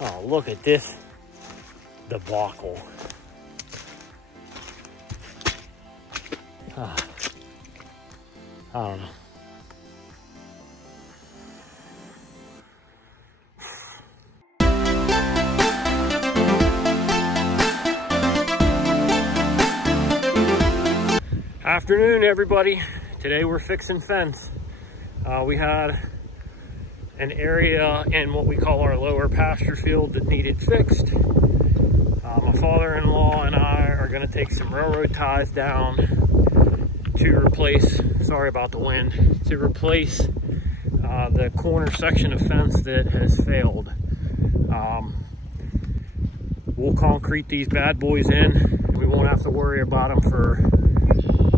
Oh, look at this debacle. I don't know. Afternoon, everybody. Today we're fixing fence. We had an area in what we call our lower pasture field that needed fixed. My father-in-law and I are going to take some railroad ties down to replace, sorry about the wind, to replace the corner section of fence that has failed. We'll concrete these bad boys in. We won't have to worry about them for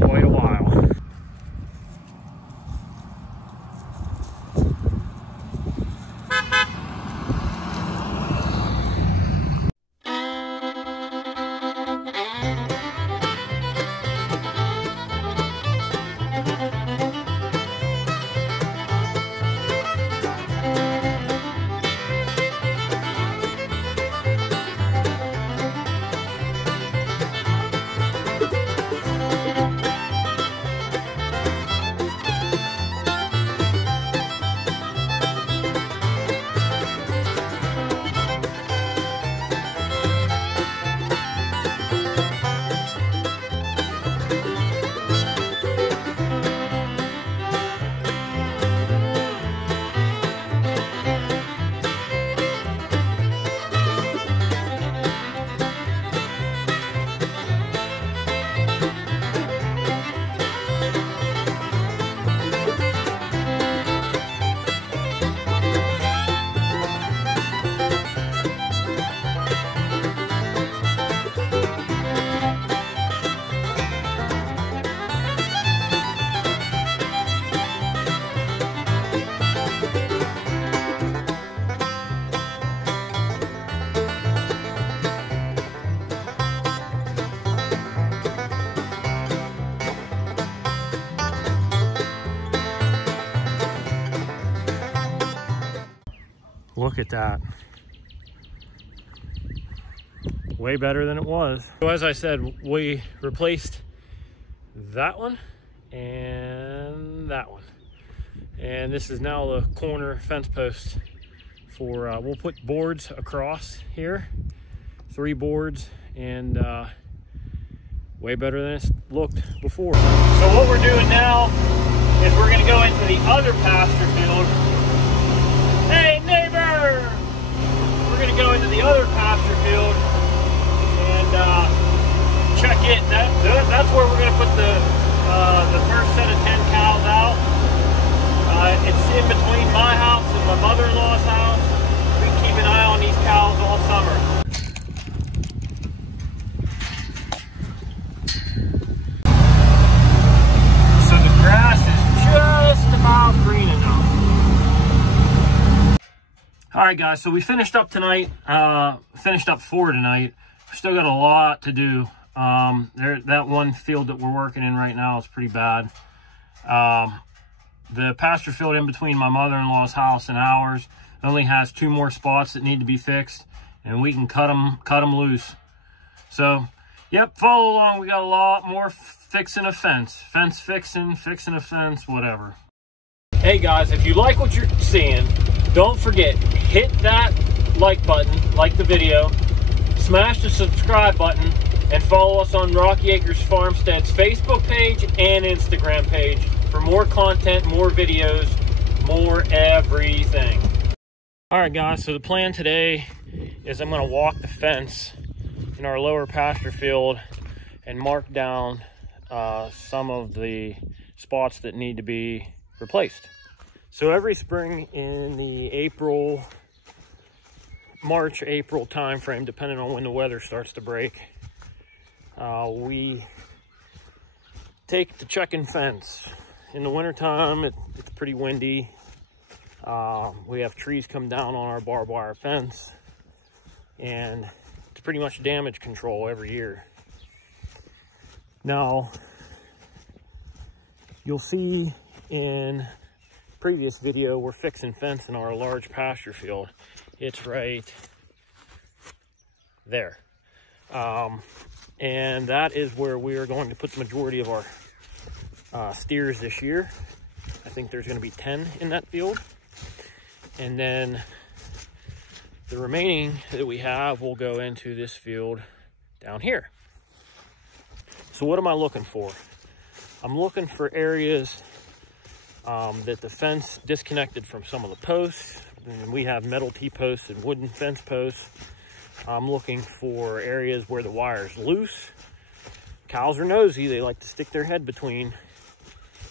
quite a while. Look at that. Way better than it was. So as I said, we replaced that one and that one. And this is now the corner fence post for, we'll put boards across here, 3 boards, and way better than it looked before. So what we're doing now is we're gonna go into the other pasture field. Hey neighbor! We're gonna go into the other pasture field and check it. That's where we're gonna put the first set of 10 cows out. It's in between my house and my mother-in-law's house. We can keep an eye on these cows all summer. So the grass is just about green enough. All right, guys, so we finished up tonight, finished up for tonight. We still got a lot to do. That one field that we're working in right now is pretty bad. The pasture field in between my mother-in-law's house and ours only has 2 more spots that need to be fixed, and we can cut them loose. So, yep, follow along. We got a lot more fixing a fence. Fence fixing a fence, whatever. Hey, guys, if you like what you're seeing, don't forget, hit that like button, like the video, smash the subscribe button, and follow us on Rocky Acres Farmstead's Facebook page and Instagram page for more content, more videos, more everything. All right, guys, so the plan today is I'm gonna walk the fence in our lower pasture field and mark down some of the spots that need to be replaced. So every spring in the March, April timeframe, depending on when the weather starts to break, we take the checking fence. In the wintertime, it's pretty windy. We have trees come down on our barbed wire fence, and it's pretty much damage control every year. Now, you'll see in previous video, we're fixing fence in our large pasture field. It's right there. And that is where we are going to put the majority of our steers this year. I think there's going to be 10 in that field. And then the remaining that we have will go into this field down here. So what am I looking for? I'm looking for areas that the fence disconnected from some of the posts. And we have metal T-posts and wooden fence posts. I'm looking for areas where the wire's loose. Cows are nosy. They like to stick their head between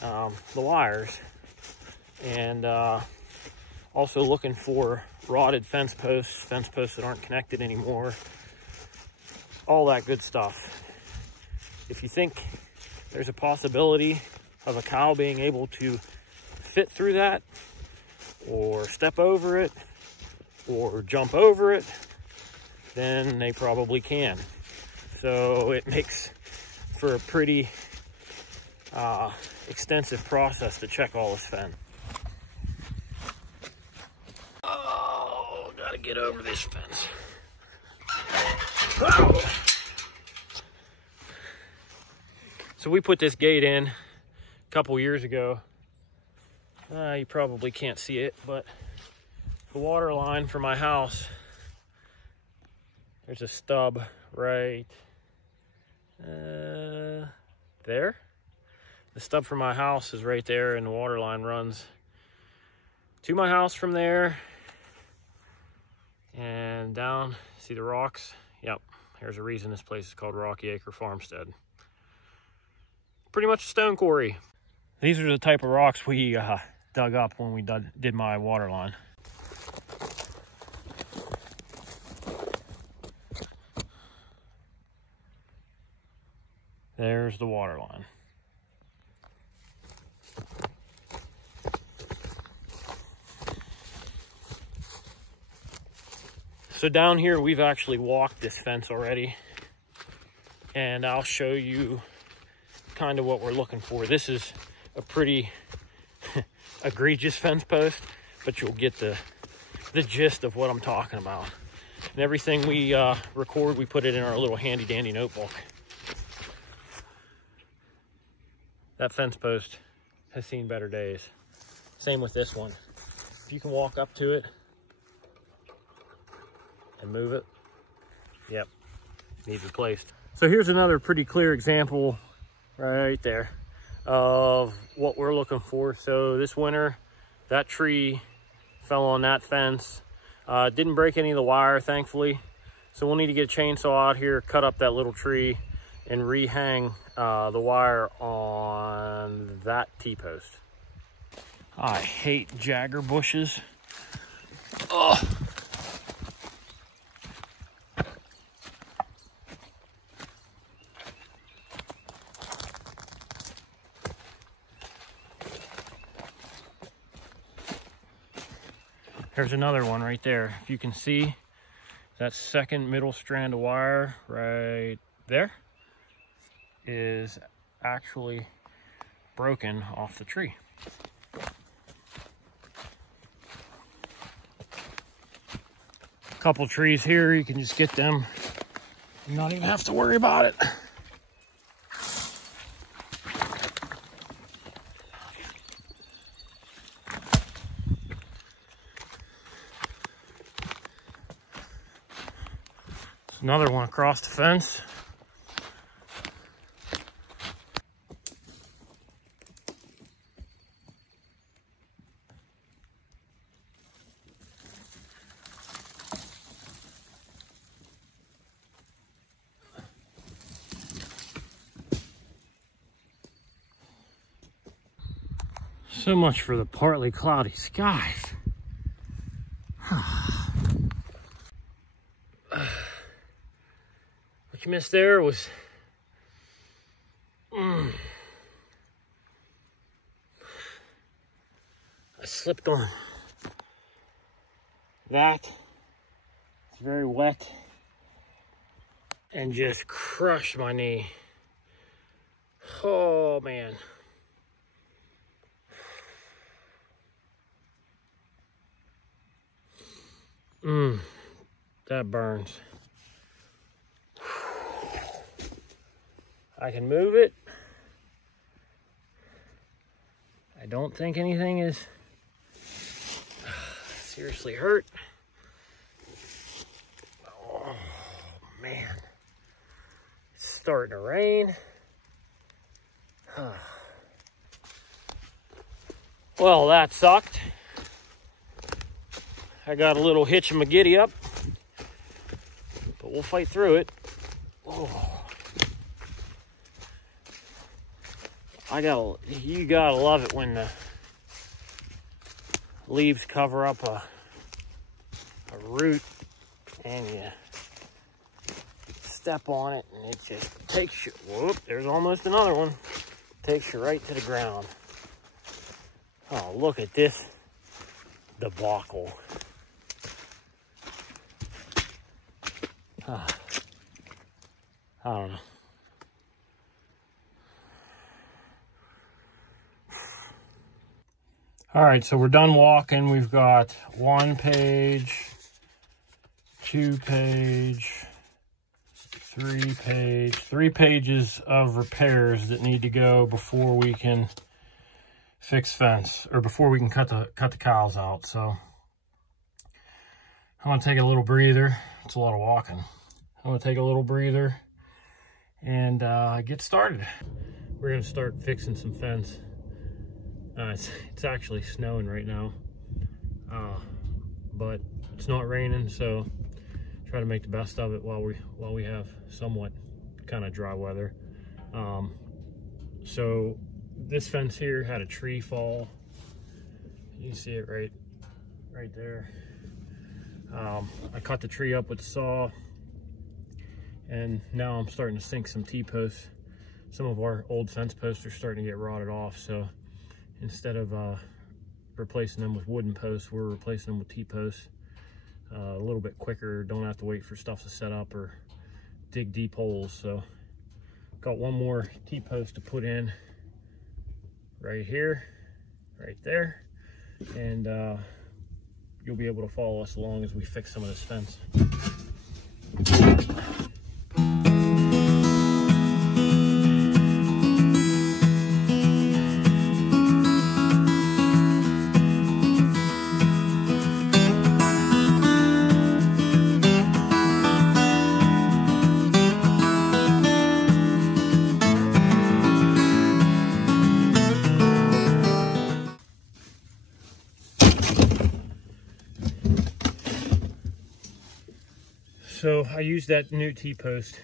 the wires. And also looking for rotted fence posts that aren't connected anymore. All that good stuff. If you think there's a possibility of a cow being able to fit through that, or step over it, or jump over it, then they probably can. So it makes for a pretty extensive process to check all this fence. Oh, gotta get over this fence. Wow. So we put this gate in a couple years ago. You probably can't see it, but the water line for my house, there's a stub right there. The stub for my house is right there, and the water line runs to my house from there and down. See the rocks? Yep, there's a reason this place is called Rocky Acres Farmstead. Pretty much a stone quarry. These are the type of rocks we dug up when we did my water line. There's the water line. So down here, we've actually walked this fence already, and I'll show you kind of what we're looking for. This is a pretty egregious fence post, but you'll get the gist of what I'm talking about. And everything we record, we put it in our little handy dandy notebook. That fence post has seen better days. Same with this one. If you can walk up to it and move it, yep, needs replaced. So here's another pretty clear example right there of what we're looking for. So this winter, that tree fell on that fence. Didn't break any of the wire, thankfully. So we'll need to get a chainsaw out here, cut up that little tree, and rehang the wire on that T-post. I hate jagger bushes. Ugh. There's another one right there. If you can see, that second middle strand of wire right there is actually broken off the tree. A couple trees here, you can just get them. You not even have to worry about it. Another one across the fence. So much for the partly cloudy skies. What you missed there was I slipped on that. It's very wet and just crushed my knee. Oh man. That burns. I can move it. I don't think anything is seriously hurt. Oh man, it's starting to rain. Well, that sucked. I got a little hitch in my giddy up, but we'll fight through it. Oh. You gotta love it when the leaves cover up a root and you step on it and it just takes you, whoop, there's almost another one. Takes you right to the ground. Oh, look at this debacle. I don't know. All right, so we're done walking. We've got 1 page, 2 page, 3 page, 3 pages of repairs that need to go before we can fix fence, or before we can cut the cows out. So I'm gonna take a little breather. It's a lot of walking. I'm gonna take a little breather and get started. We're gonna start fixing some fence. It's actually snowing right now, but it's not raining, so try to make the best of it while we have somewhat kind of dry weather. So this fence here had a tree fall. You can see it right there. I cut the tree up with a saw, and now I'm starting to sink some T-posts. Some of our old fence posts are starting to get rotted off, so instead of replacing them with wooden posts, we're replacing them with T-posts. A little bit quicker, don't have to wait for stuff to set up or dig deep holes. So got one more T-post to put in right here, right there, and you'll be able to follow us along as we fix some of this fence. So I used that new T-post.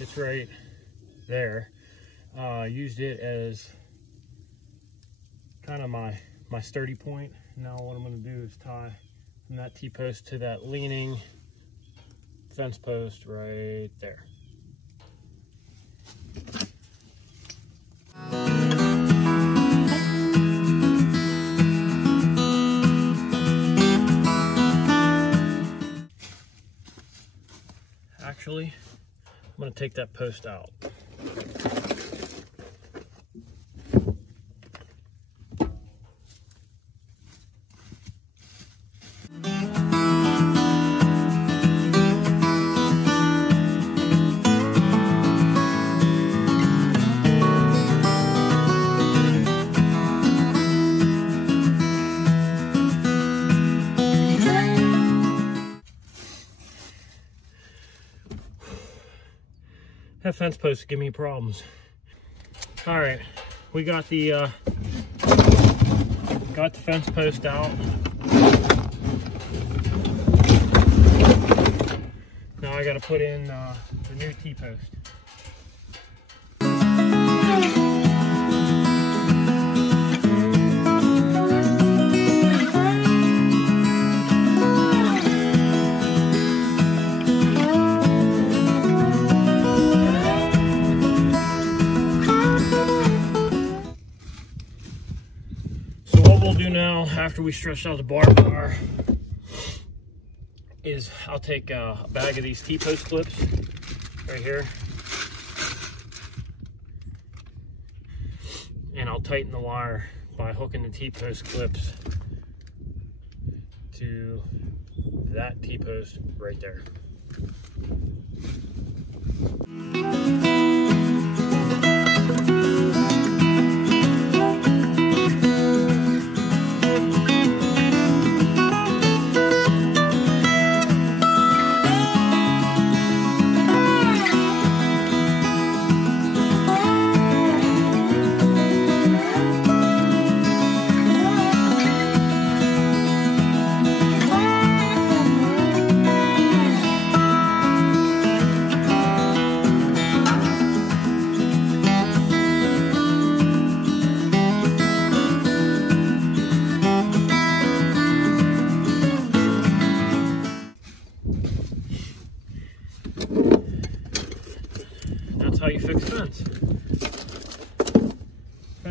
It's right there. Used it as kind of my sturdy point. Now what I'm going to do is tie from that T-post to that leaning fence post right there. Actually, I'm going to take that post out. That fence post is giving me problems. All right, we got the fence post out. Now I got to put in the new T-post. Now, after we stretched out the barbed wire, is I'll take a bag of these T-post clips right here, and I'll tighten the wire by hooking the T-post clips to that T-post right there.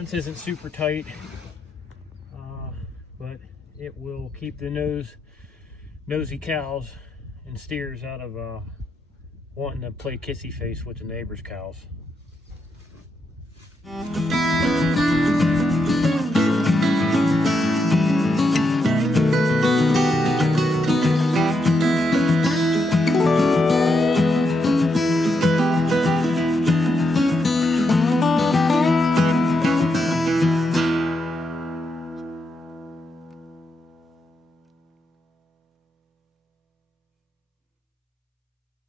fence isn't super tight, but it will keep the nosy cows and steers out of wanting to play kissy face with the neighbor's cows.